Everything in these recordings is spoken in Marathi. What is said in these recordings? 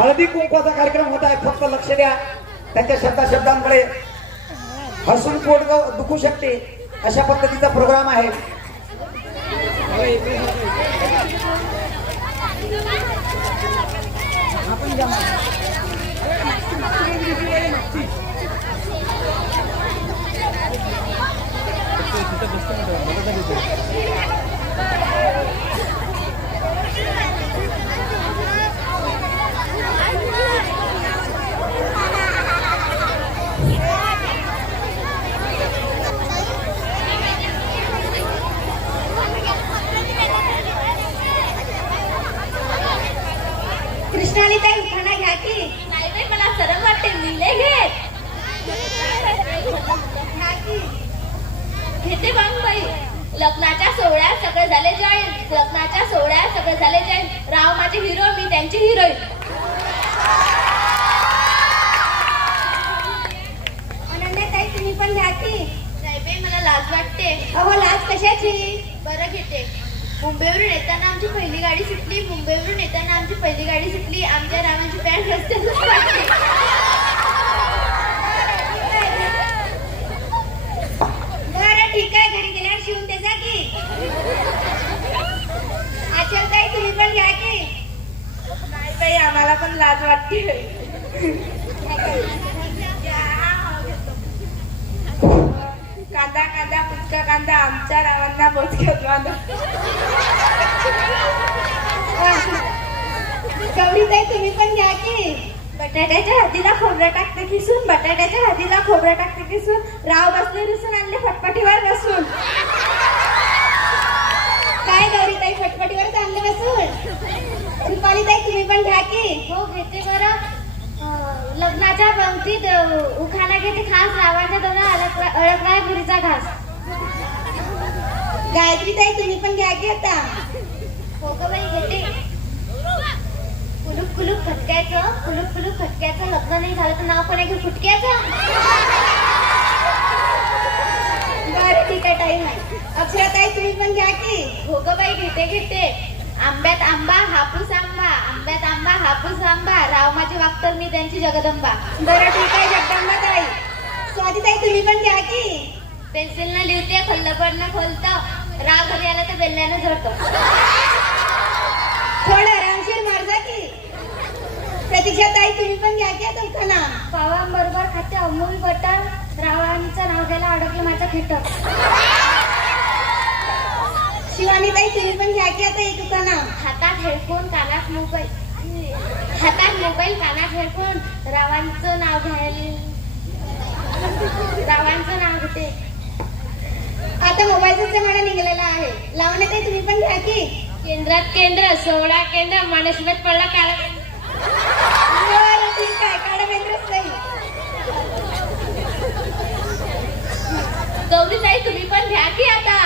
हळदी कुंकवाचा कार्यक्रम होत आहे. फक्त लक्ष द्या. त्यांच्या शब्दा शब्दांकडे हसून पोट दुखू शकते. अशा पद्धतीचा प्रोग्राम आहे. कृष्णाली ताई उखाणा घ्या की नाही बाई मला सरम वाटते मी घेत घेते मग बाई. लग्नाच्या सोहळ्यात सगळे झाले जॉईन लग्नाच्या सोहळ्यात सगळे झाले जॉईन राव माझे हिरो मी त्यांची हिरोईन अनन्या ताई तुम्ही पण घ्या की नाही बाई मला लाज वाटते. अहो लाज कशाची? बरं घेते. मुंबईवरून येताना आमची पहिली गाडी सुटली. मुंबईवरून येताना आमची पहिली गाडी सुटली. आमच्या रामाची पॅन्ट रस्त्यातच बरं ठीक आहे. घरी गेल्यावर शिवून त्याचा की. आचल ताई तुम्ही पण घ्या की. नाही ताई आम्हाला पण लाज वाटते कांदा कांदा पुचका कांदा. आमच्या रावांना बोचक्यात बांधा तुम्ही पण घ्या की. बटाट्याच्या हातीला खोबरं टाकते किसून बटाट्याच्या हातीला खोबरं टाकते किसून राव बसले रुसून आणले फटफटीवर बसून. काय गौरी ताई फटफटीवर चांगले बसून? रुपाली ताई तुम्ही पण घ्या की. हो घेते बरं. लग्नाच्या पंक्तीत उखाणा घेते. खास रावाच्या दोन पुरीचा घास गायत्री ताई तुम्ही पण घ्या की आता. हो बाई घेते कुलूप कुलूप खटक्याचं कुलूप कुलूप खटक्याचं लग्न नाही झालं तर नाव पण आहे की फुटक्याचं? बरं ठीक आहे टाईम आहे. अक्षरा ताई तुम्ही पण घ्या की. हो ग बाई घेते घेते. आंब्यात आंबा हापूस आंबा. आंब्यात आंबा हापूस आंबा. राव माझे वागतर मी त्यांची जगदंबा. बरं ठीक आहे जगदंबा ताई. स्वाती ताई तुम्ही पण घ्या की. पेन्सिलनं लिहिते खल्लपडनं खोलतं राव घरी आलं तर बेल्ल्यानं जोडतो थोडं आरामशीर मारजा की. प्रतीक्षा ताई तुम्ही पण घ्या की उखाणा पावांबरोबर खाते अमूल बटर रावांचं नाव घ्यायला अडकलं माझं खेट शिवानी ताई तुम्ही पण घ्या की आता एक उखाणा हातात हेडफोन कानात मोबाईल. हातात मोबाईल कानात हेडफोन. रावांचं नाव घ्यायला रावांचं नाव घेते. मोबाईलचा जमाना निघालेला आहे. लावण्या ताई तुम्ही पण घ्या की. केंद्रात केंद्र सोळा केंद्र मानसमेत पडला काळा ठीक आहे. काढा बेंद्रच ताई गौरी ताई तुम्ही पण घ्या की आता.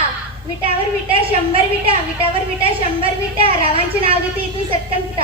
विटावर विटा शंभर विटा विटावर विटा शंभर विटा. रावांचे नाव घेते इथून सटकन फुटा